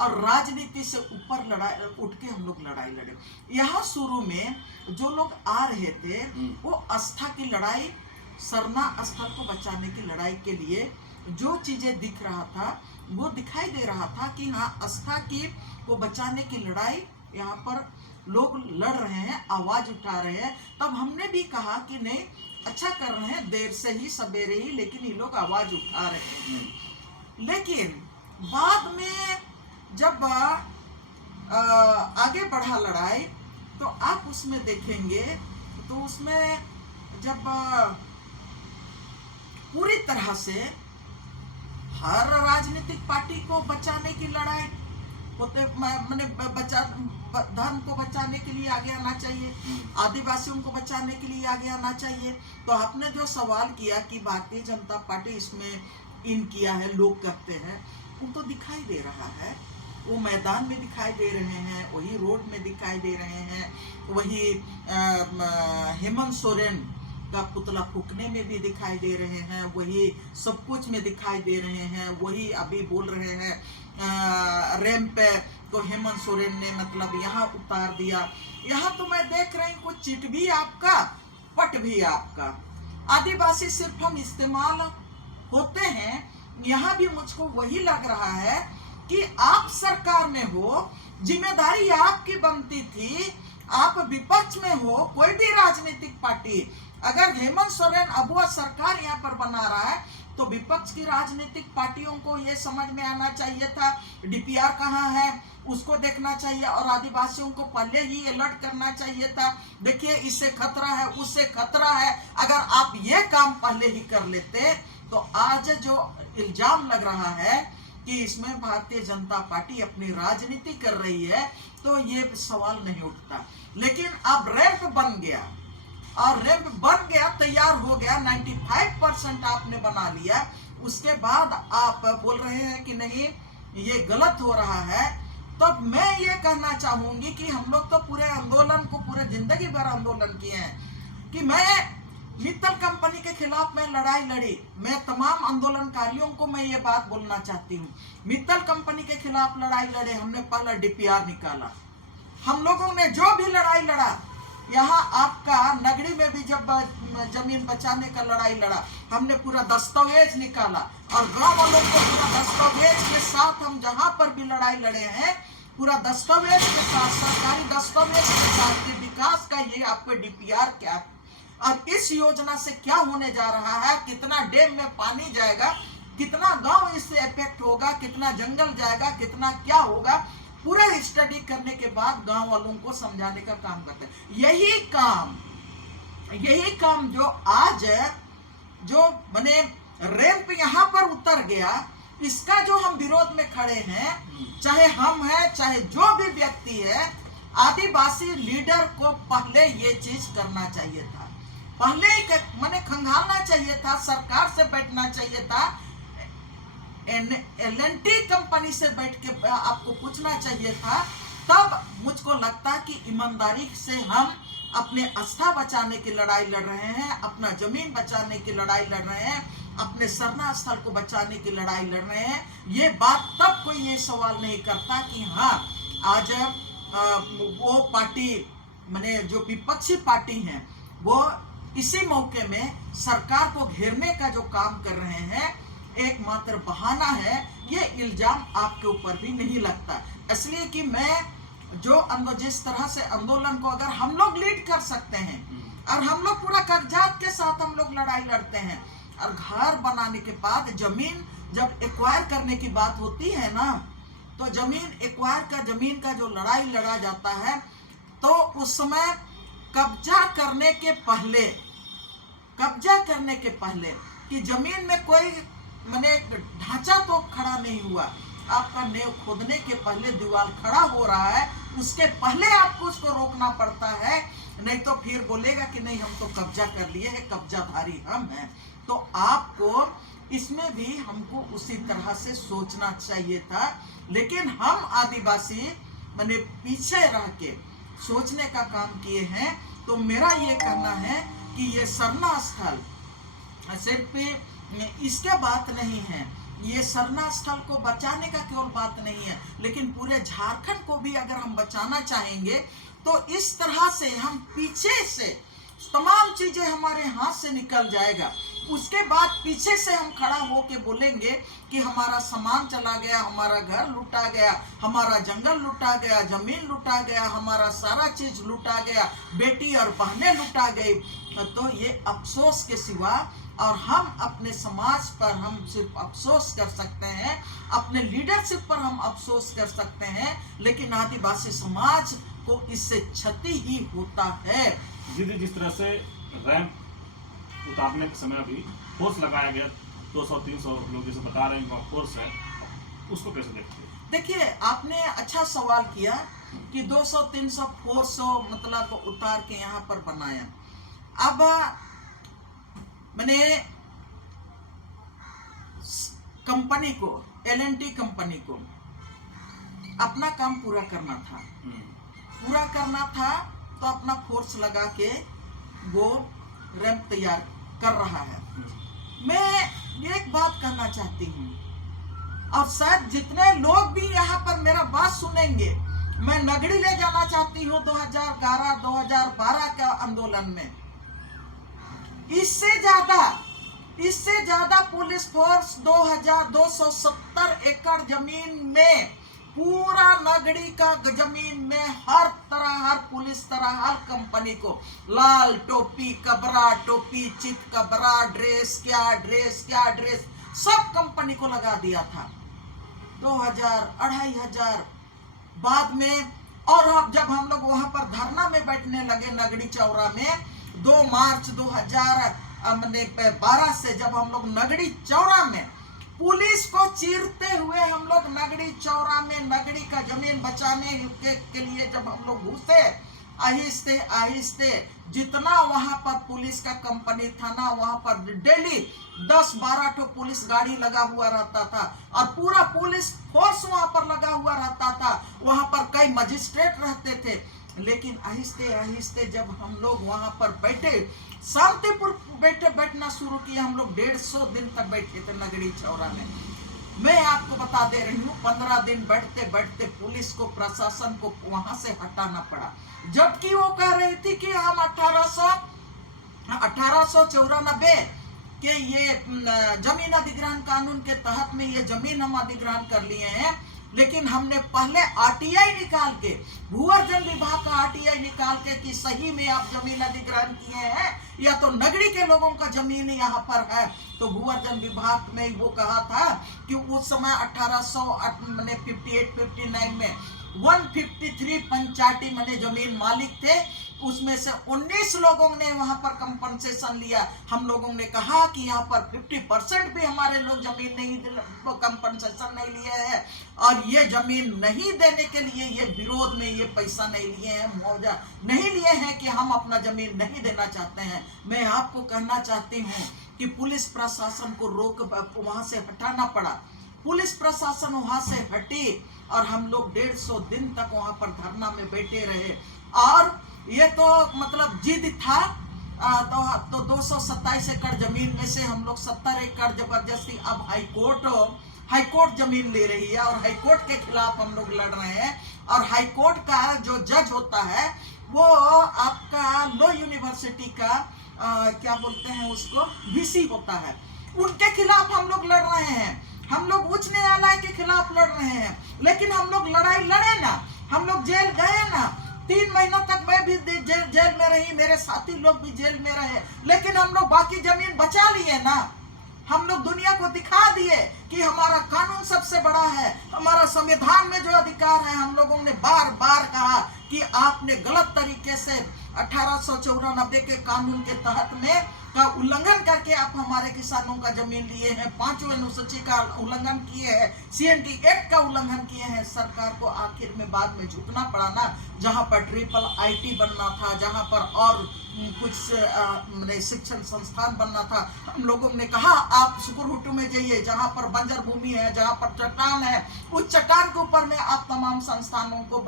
और राजनीति से ऊपर लड़ाई उठ के हम लोग लड़ाई लड़े। यहाँ शुरू में जो लोग आ रहे थे वो आस्था की लड़ाई, सरना स्थल को बचाने की लड़ाई के लिए जो चीजें दिख रहा था, वो दिखाई दे रहा था कि हाँ, आस्था की को बचाने की लड़ाई यहाँ पर लोग लड़ रहे हैं, आवाज उठा रहे हैं। तब हमने भी कहा कि नहीं, अच्छा कर रहे हैं, देर से ही सवेरे ही, लेकिन ये लोग आवाज उठा रहे हैं। लेकिन बाद में जब आगे बढ़ा लड़ाई तो आप उसमें देखेंगे, तो उसमें जब पूरी तरह से हर राजनीतिक पार्टी को बचाने की लड़ाई होते, मैंने धर्म को बचाने के लिए आगे आना चाहिए, आदिवासियों को बचाने के लिए आगे आना चाहिए। तो आपने जो सवाल किया कि भारतीय जनता पार्टी इसमें इन किया है, लोग कहते हैं, वो तो दिखाई दे रहा है, वो मैदान में दिखाई दे रहे हैं, वही रोड में दिखाई दे रहे हैं, वही हेमंत सोरेन का पुतला फूकने में भी दिखाई दे रहे हैं, वही सब कुछ में दिखाई दे रहे हैं, वही अभी बोल रहे हैं रैंप पे तो हेमंत सोरेन ने मतलब यहाँ उतार दिया। यहाँ तो मैं देख रही हूँ कुछ चिट भी आपका, पट भी आपका, आदिवासी सिर्फ हम इस्तेमाल होते हैं। यहाँ भी मुझको वही लग रहा है कि आप सरकार में हो, जिम्मेदारी आपकी बनती थी, आप विपक्ष में हो, कोई भी राजनीतिक पार्टी, अगर हेमंत सोरेन अबुआ सरकार यहाँ पर बना रहा है तो विपक्ष की राजनीतिक पार्टियों को ये समझ में आना चाहिए था डीपीआर कहाँ है, उसको देखना चाहिए और आदिवासियों को पहले ही अलर्ट करना चाहिए था, देखिए इससे खतरा है, उससे खतरा है। अगर आप ये काम पहले ही कर लेते तो आज जो इल्जाम लग रहा है कि इसमें भारतीय जनता पार्टी अपनी राजनीति कर रही है, तो ये सवाल नहीं उठता। लेकिन अब रैंप बन गया और रैंप बन गया, तैयार हो गया, 95% आपने बना लिया, उसके बाद आप बोल रहे हैं कि नहीं ये गलत हो रहा है। तब मैं ये कहना चाहूंगी कि हम लोग तो पूरे आंदोलन को, पूरे जिंदगी भर आंदोलन किए हैं कि मैं मित्तल कंपनी के खिलाफ मैं लड़ाई लड़ी। मैं तमाम आंदोलनकारियों को मैं ये बात बोलना चाहती हूँ, मित्तल कंपनी के खिलाफ लड़ाई लड़े, हमने पहला डीपीआर निकाला, हम लोगों ने जो भी लड़ाई लड़ा, यहाँ आपका नगरी में भी जब जमीन बचाने का लड़ाई लड़ा, हमने पूरा दस्तावेज निकाला और गांव वालों को पूरा दस्तावेज दस्तावेज के साथ हम जहां पर भी लड़ाई लड़े हैं, पूरा दस्तावेज के साथ, सरकारी दस्तावेज के साथ कि विकास का ये आपका डीपीआर क्या है और इस योजना से क्या होने जा रहा है, कितना डैम में पानी जाएगा, कितना गांव इससे इफेक्ट होगा, कितना जंगल जाएगा, कितना क्या होगा, पूरा स्टडी करने के बाद गांव वालों को समझाने का काम करते हैं। यही काम जो आज जो मैंने रैंप यहाँ पर उतर गया, इसका जो हम विरोध में खड़े हैं, चाहे हम हैं चाहे जो भी व्यक्ति है, आदिवासी लीडर को पहले ये चीज करना चाहिए था, पहले मैंने खंगालना चाहिए था, सरकार से बैठना चाहिए था, एलएनटी कंपनी से बैठ के आपको पूछना चाहिए था। तब मुझको लगता कि ईमानदारी से हम अपने आस्था बचाने की लड़ाई लड़ रहे हैं, अपना जमीन बचाने की लड़ाई लड़ रहे हैं, अपने सरना स्थल को बचाने की लड़ाई लड़ रहे हैं। ये बात तब कोई ये सवाल नहीं करता कि हाँ आज वो पार्टी माने जो विपक्षी पार्टी हैं वो इसी मौके में सरकार को घेरने का जो काम कर रहे हैं, एकमात्र बहाना है। ये इल्जाम आपके ऊपर भी नहीं लगता, इसलिए कि मैं जो जिस तरह से आंदोलन को अगर हम लोग लीड कर सकते हैं और हम लोग पूरा कागजात के साथ हम लोग लड़ाई लड़ते हैं, और घर बनाने के बाद जमीन जब एक्वायर करने की बात होती है ना, तो जमीन का जो लड़ाई लड़ा जाता है, तो उस समय कब्जा करने के पहले कि जमीन में कोई माने ढांचा तो खड़ा नहीं हुआ, आपका नींव खोदने के पहले दीवार खड़ा हो रहा है, उसके पहले आपको उसको रोकना पड़ता है, नहीं तो फिर बोलेगा कि नहीं हम तो कब्जा कर लिए हैं, कब्जाधारी हम हैं। तो आपको इसमें भी हमको उसी तरह से सोचना चाहिए था, लेकिन हम आदिवासी माने पीछे रह के सोचने का काम किए हैं। तो मेरा ये कहना है कि ये सरना स्थल सिर्फ इसके बात नहीं है, ये सरना स्थल को बचाने का केवल बात नहीं है, लेकिन पूरे झारखंड को भी अगर हम बचाना चाहेंगे तो इस तरह से हम पीछे से तमाम चीजें हमारे हाथ से निकल जाएगा। उसके बाद पीछे से हम खड़ा होके बोलेंगे कि हमारा सामान चला गया, हमारा घर लूटा गया, हमारा जंगल लूटा गया, जमीन लूटा गया, हमारा सारा चीज लूटा गया, बेटी और बहनें लूटा गई, तो ये अफसोस के सिवा और हम अपने समाज पर हम सिर्फ अफसोस कर सकते हैं, अपने लीडरशिप पर हम अफसोस कर सकते हैं, लेकिन आदिवासी समाज को इससे क्षति ही होता है। दीदी, जिस तरह से रैंप उतारने के समय अभी फोर्स लगाया गया 200-300 लोग जैसे बता रहे हैं फोर्स है, उसको कैसे देखते हैं? देखिए, आपने अच्छा सवाल किया कि 200-300 फोर्स मतलब उतार के यहाँ पर बनाया। अब मैंने कंपनी को, एलएनटी कंपनी को अपना काम पूरा करना था, तो अपना फोर्स लगा के वो रैंप तैयार कर रहा है। मैं एक बात कहना चाहती हूँ, और शायद जितने लोग भी यहाँ पर मेरा बात सुनेंगे, मैं नगड़ी ले जाना चाहती हूँ 2011-2012 के आंदोलन में। इससे ज्यादा पुलिस फोर्स 2270 एकड़ जमीन में, पूरा नगड़ी का जमीन में हर पुलिस हर कंपनी को लाल टोपी, कबरा टोपी, चित कबरा, ड्रेस सब कंपनी को लगा दिया था। 2000-2500 बाद में, और अब जब हम लोग वहां पर धरना में बैठने लगे नगड़ी चौरा में 2 मार्च 2012 से, जब हम लोग नगड़ी चौरा में पुलिस को चीरते हुए हम लोग नगड़ी चौरा में नगड़ी का जमीन बचाने के लिए जब हम लोग घुसे, आहिस्ते आहिस्ते जितना वहां पर पुलिस का कंपनी था ना, वहां पर डेली 10-12 ठो पुलिस गाड़ी लगा हुआ रहता था और पूरा पुलिस फोर्स वहां पर लगा हुआ रहता था। वहां पर कई मजिस्ट्रेट रहते थे, लेकिन आहिस्ते आहिस्ते जब हम लोग वहां पर बैठे, शांतिपूर्ण बैठना शुरू किया, हम लोग 150 दिन तक बैठे थे नगड़ी चौरा में। मैं आपको बता दे रही हूँ, 15 दिन बैठते बैठते पुलिस को, प्रशासन को वहां से हटाना पड़ा, जबकि वो कह रही थी कि हम 1894 कि ये जमीन अधिग्रहण कानून के तहत में ये जमीन हम अधिग्रहण कर लिए हैं, लेकिन हमने पहले आरटीआई निकाल के, भूअर्जन विभाग का आरटीआई निकाल के कि सही में आप जमीन अधिग्रहण किए हैं या तो नगरी के लोगों का जमीन यहाँ पर है। तो भूअर्जन विभाग ने वो कहा था कि उस समय 1858-59 में 153 पंचायती मने जमीन मालिक थे, उसमें से 19 लोगों ने वहां पर कंपनसेशन लिया। हम लोगों ने कहा कि यहाँ पर 50% भी हमारे लोग जमीन नहीं कंपनसेशन नहीं लिए हैं, और ये जमीन नहीं देने के लिए ये विरोध में ये पैसा नहीं लिए हैं, मुआवजा नहीं लिए हैं कि हम अपना जमीन नहीं देना चाहते हैं। मैं आपको कहना चाहती हूँ कि पुलिस प्रशासन को रोक वहां से हटाना पड़ा। पुलिस प्रशासन वहां से हटी और हम लोग 150 दिन तक वहां पर धरना में बैठे रहे। और ये तो मतलब जिद था। तो 227 एकड़ जमीन में से हम लोग 70 एकड़ जबरदस्ती, अब हाईकोर्ट जमीन ले रही है और हाईकोर्ट के खिलाफ हम लोग लड़ रहे हैं। और हाईकोर्ट का जो जज होता है वो आपका लो यूनिवर्सिटी का क्या बोलते हैं उसको, वीसी होता है, उनके खिलाफ हम लोग लड़ रहे हैं। हम लोग उच्च न्यायालय के खिलाफ लड़ रहे हैं, लेकिन हम लोग लड़ाई लड़े ना, हम लोग जेल गए ना। 3 महीना तक मैं भी जेल में रही, मेरे साथी लोग भी जेल में रहे, लेकिन हम लोग बाकी जमीन बचा लिए ना। हम लोग दुनिया को दिखा दिए कि हमारा कानून सबसे बड़ा है, हमारा संविधान में जो अधिकार है। हम लोगों ने बार बार कहा कि आपने गलत तरीके से 1894 के कानून के तहत में का उल्लंघन करके आप हमारे किसानों का जमीन लिए हैं, 5वीं अनुसूची का उल्लंघन किए हैं, CNT एक्ट का उल्लंघन किए हैं। सरकार को आखिर में बाद में झुकना पड़ा ना। जहां पर IIIT बनना था, जहां पर और कुछ शिक्षण संस्थान बनना था, हम लोगों ने कहा आप सुकुरहुटू में जाइए, जहां पर बंजर भूमि है, जहां पर चट्टान है, उस चट्टान के ऊपर में आप तमाम संस्थानों को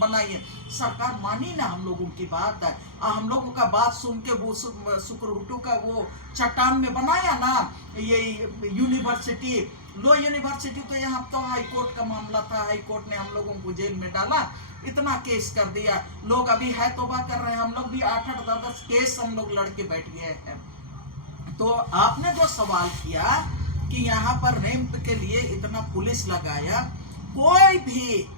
बनाइए। सरकार मानी ना हम लोगों की बात है। हम लोगों का बात सुन के वो सुकुरहुटू का वो चट्टान में बनाया ना ये यूनिवर्सिटी, लो यूनिवर्सिटी। तो यहाँ तो हाईकोर्ट का मामला था, हाईकोर्ट ने हम लोगों को जेल में डाला, इतना केस कर दिया। लोग अभी है तौबा कर रहे हैं, हम लोग भी 8-8, 10-10 केस हम लोग लड़के बैठ गए हैं। तो आपने जो सवाल किया कि यहाँ पर रैंप के लिए इतना पुलिस लगाया, कोई भी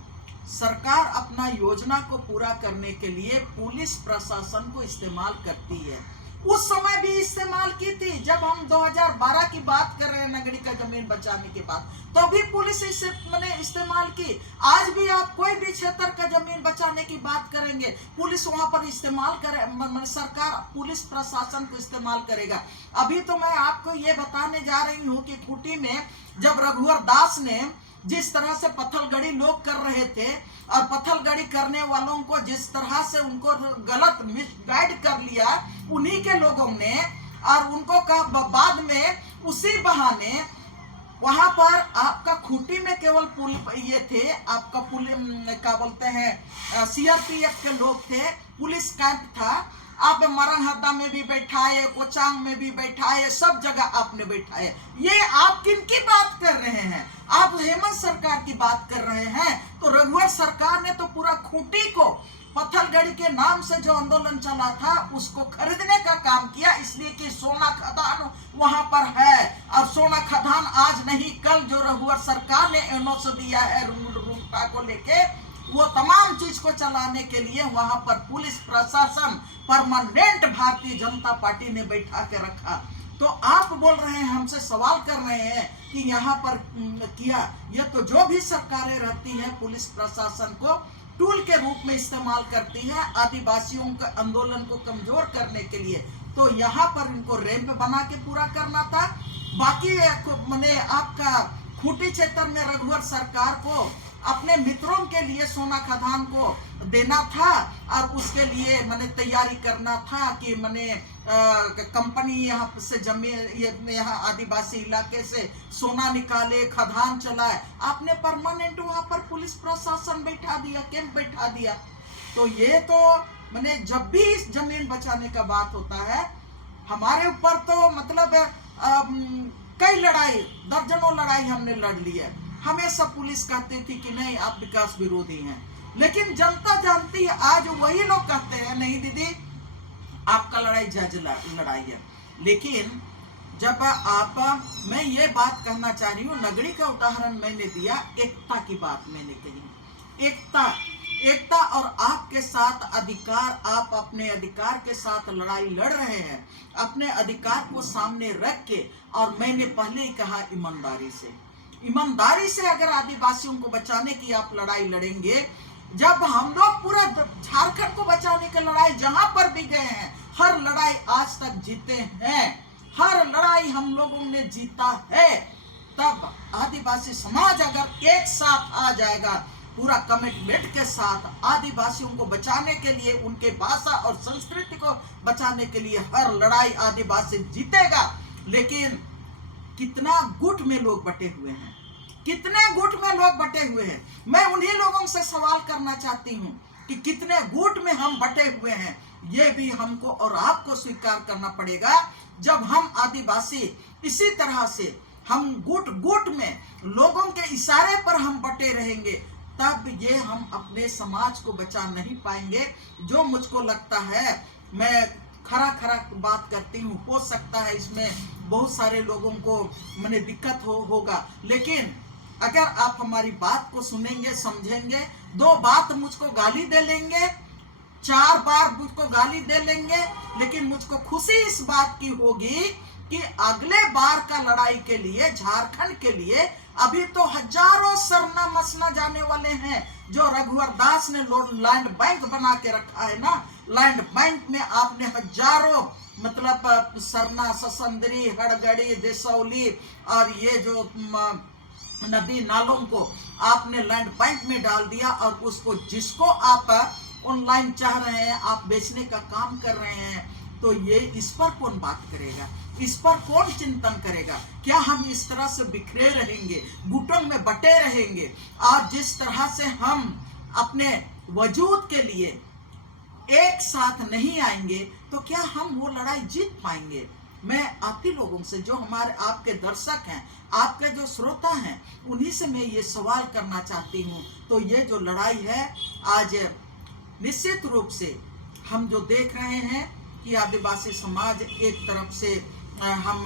सरकार अपना योजना को पूरा करने के लिए पुलिस प्रशासन को इस्तेमाल करती है। उस समय भी इस्तेमाल की थी, जब हम 2012 की बात कर रहे हैं नगरी का जमीन बचाने के बाद, तो भी पुलिस इसे मैंने इस्तेमाल की। आज भी आप कोई भी क्षेत्र का जमीन बचाने की बात करेंगे, पुलिस वहां पर इस्तेमाल करे, सरकार पुलिस प्रशासन को इस्तेमाल करेगा। अभी तो मैं आपको ये बताने जा रही हूँ कि खूंटी में जब रघुवर दास ने जिस तरह से पत्थलगड़ी लोग कर रहे थे, और पत्थलगड़ी करने वालों को जिस तरह से उनको गलत मिसगाइड कर लिया उन्हीं के लोगों ने, और उनको कहा बाद में उसी बहाने वहां पर आपका खूंटी में केवल पुल ये थे, आपका पुल क्या बोलते हैं CRPF के लोग थे, पुलिस कैंप था। आप मरंगहदा में भी बैठाए, कोचांग में भी बैठाए, सब जगह आपने बैठाए। ये आप किनकी बात कर रहे हैं? आप हेमंत सरकार की बात कर रहे हैं। तो रघुवर सरकार ने तो पूरा खूंटी को पत्थलगड़ी के नाम से जो आंदोलन चला था उसको खरीदने का काम किया, इसलिए कि सोना खदान वहां पर है। और सोना खदान आज नहीं कल जो रघुवर सरकार ने एनओसी दिया है रूंगटा को लेके, वो तमाम चीज को चलाने के लिए वहां पर पुलिस प्रशासन परमानेंट भारतीय जनता पार्टी ने बैठा के रखा। तो आप बोल रहे हैं, हमसे सवाल कर रहे हैं कि यहाँ पर किया, ये तो जो भी सरकारें रहती हैं पुलिस प्रशासन को टूल के रूप में इस्तेमाल करती है आदिवासियों के आंदोलन को कमजोर करने के लिए। तो यहाँ पर इनको रैंप बना के पूरा करना था। बाकी मैंने आपका खूंटी क्षेत्र में रघुवर सरकार को अपने मित्रों के लिए सोना खदान को देना था, और उसके लिए मैंने तैयारी करना था कि मैंने कंपनी यहाँ से जमीन यहाँ आदिवासी इलाके से सोना निकाले, खदान चलाए। आपने परमानेंट वहां पर पुलिस प्रशासन बैठा दिया, कैंप बैठा दिया। तो ये तो मैंने जब भी इस जमीन बचाने का बात होता है हमारे ऊपर तो मतलब कई लड़ाई, दर्जनों लड़ाई हमने लड़ ली है। हमेशा पुलिस कहती थी कि नहीं आप विकास विरोधी हैं, लेकिन जनता जानती है। आज वही लोग कहते हैं नहीं दीदी आपका लड़ाई जज लड़ाई है। लेकिन जब आप मैं ये बात कहना चाह रही हूँ, नगरी का उदाहरण मैंने दिया, एकता की बात मैंने कही। एकता और आपके साथ अधिकार, आप अपने अधिकार के साथ लड़ाई लड़ रहे हैं, अपने अधिकार को सामने रख के, और मैंने पहले ही कहा ईमानदारी से अगर आदिवासियों को बचाने की आप लड़ाई लड़ेंगे, जब हम लोग पूरा झारखंड को बचाने की लड़ाई जहां पर भी गए हैं, हर लड़ाई आज तक जीते हैं, हर लड़ाई हम लोगों ने जीता है, तब आदिवासी समाज अगर एक साथ आ जाएगा, पूरा कमिटमेंट के साथ आदिवासियों को बचाने के लिए, उनके भाषा और संस्कृति को बचाने के लिए हर लड़ाई आदिवासी जीतेगा। लेकिन कितना गुट में लोग बटे हुए हैं, कितने गुट में लोग बटे हुए हैं। मैं उन्हीं लोगों से सवाल करना चाहती हूं कि कितने गुट में हम बटे हुए हैं। ये भी हमको और आपको स्वीकार करना पड़ेगा। जब हम आदिवासी इसी तरह से हम गुट में लोगों के इशारे पर हम बटे रहेंगे, तब ये हम अपने समाज को बचा नहीं पाएंगे। जो मुझको लगता है, मैं खरा बात करती हूँ, हो सकता है इसमें बहुत सारे लोगों को मैंने दिक्कत होगा, लेकिन अगर आप हमारी बात को सुनेंगे, समझेंगे, 2 बात मुझको गाली दे लेंगे, 4 बार मुझको गाली दे लेंगे, लेकिन मुझको खुशी इस बात की होगी कि अगले बार का लड़ाई के लिए, झारखंड के लिए, अभी तो हजारों सरना मसना जाने वाले हैं। जो रघुवर दास ने लैंड बैंक बना के रखा है ना, लैंड बैंक में आपने हजारों मतलब सरना, ससंदरी, हड़गड़ी, देसौली और ये जो नदी नालों को आपने लैंड बैंक में डाल दिया, और उसको जिसको आप ऑनलाइन चाह रहे हैं, आप बेचने का काम कर रहे हैं, तो ये इस पर कौन बात करेगा, इस पर कौन चिंतन करेगा? क्या हम इस तरह से बिखरे रहेंगे, गुटों में बटे रहेंगे, और जिस तरह से हम अपने वजूद के लिए एक साथ नहीं आएंगे, तो क्या हम वो लड़ाई जीत पाएंगे? मैं आप ही लोगों से, जो हमारे आपके दर्शक हैं, आपके जो श्रोता हैं, उन्हीं से मैं ये सवाल करना चाहती हूँ। तो ये जो लड़ाई है आज निश्चित रूप से हम जो देख रहे हैं कि आदिवासी समाज एक तरफ से हम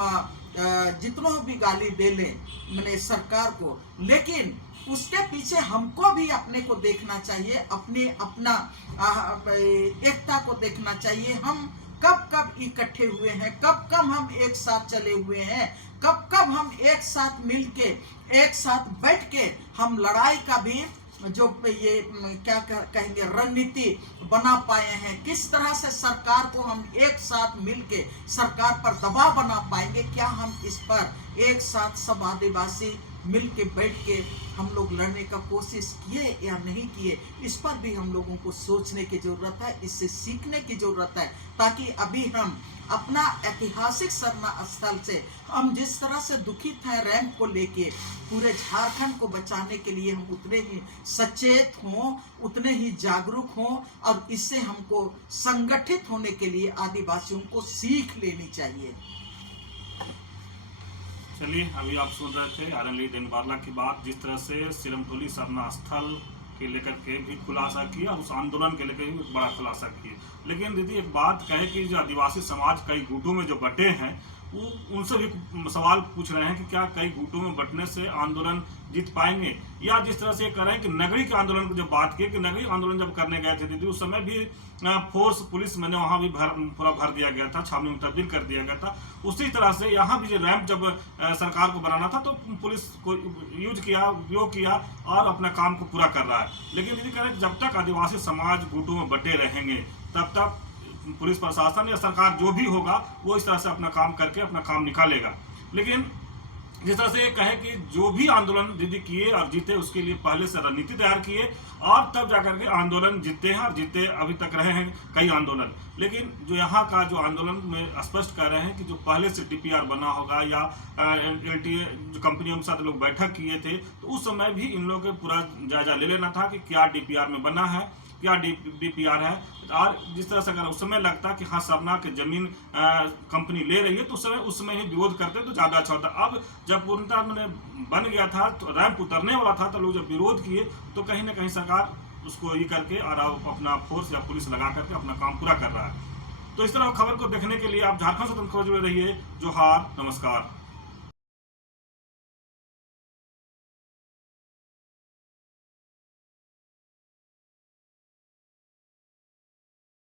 जितनों भी गाली दे लें मैंने सरकार को, लेकिन उसके पीछे हमको भी अपने को देखना चाहिए, अपना एकता को देखना चाहिए। हम कब इकट्ठे हुए हैं, कब हम एक साथ चले हुए हैं, कब हम एक साथ मिलके, एक साथ बैठ के हम लड़ाई का भी जो ये क्या कहेंगे रणनीति बना पाए हैं, किस तरह से सरकार को हम एक साथ मिलके सरकार पर दबाव बना पाएंगे। क्या हम इस पर एक साथ सब आदिवासी मिलके बैठ के हम लोग लड़ने का कोशिश किए या नहीं किए, इस पर भी हम लोगों को सोचने की जरूरत है, इससे सीखने की जरूरत है, ताकि अभी हम अपना ऐतिहासिक सरना स्थल से हम जिस तरह से दुखित हैं रैंप को लेके, पूरे झारखंड को बचाने के लिए हम उतने ही सचेत हों, उतने ही जागरूक हों, और इससे हमको संगठित होने के लिए आदिवासियों को सीख लेनी चाहिए। चलिए, अभी आप सुन रहे थे आर्यन ली डेनबारला की बात, जिस तरह से सिरमटोली सरना स्थल के लेकर के भी खुलासा किया और उस आंदोलन के लेकर भी बड़ा खुलासा किया। लेकिन दीदी एक बात कहे कि जो आदिवासी समाज कई गुटों में जो बटे हैं, वो उनसे भी सवाल पूछ रहे हैं कि क्या कई गुटों में बटने से आंदोलन जीत पाएंगे, या जिस तरह से कह रहे हैं कि नगरी के आंदोलन की जब बात की कि नगरी आंदोलन जब करने गए थे दीदी, उस समय भी फोर्स पुलिस मैंने वहाँ भी पूरा भर दिया गया था, छावनी में तब्दील कर दिया गया था। उसी तरह से यहाँ भी जो रैंप जब सरकार को बनाना था तो पुलिस को उपयोग किया और अपना काम को पूरा कर रहा है। लेकिन दीदी कह रहे हैं जब तक आदिवासी समाज गुटों में बटे रहेंगे, तब तक पुलिस प्रशासन या सरकार जो भी होगा वो इस तरह से अपना काम करके अपना काम निकालेगा। लेकिन जिस तरह से कहे कि जो भी आंदोलन दीदी किए और जीते, उसके लिए पहले से रणनीति तैयार किए और तब जाकर के आंदोलन जीते हैं, और जीते अभी तक रहे हैं कई आंदोलन। लेकिन जो यहाँ का जो आंदोलन में स्पष्ट कर रहे हैं कि जो पहले से डीपीआर बना होगा या एलटीए जो कंपनियों के साथ लोग बैठक किए थे, तो उस समय भी इन लोगों को पूरा जायजा ले लेना था कि क्या डीपीआर में बना है, क्या डीपीआर है। और जिस तरह से अगर उस समय लगता कि हाँ सरना की जमीन कंपनी ले रही है, तो उस समय ही विरोध करते तो ज़्यादा अच्छा होता। अब जब पूर्णतः मैंने बन गया था, तो रैंप उतरने वाला था, तो लोग जब विरोध किए तो कहीं ना कहीं सरकार उसको ये करके और अपना फोर्स या पुलिस लगा करके अपना काम पूरा कर रहा है। तो इस तरह खबर को देखने के लिए आप झारखंड स्वतंत्र खबर जुड़े रहिए। जोहार, नमस्कार।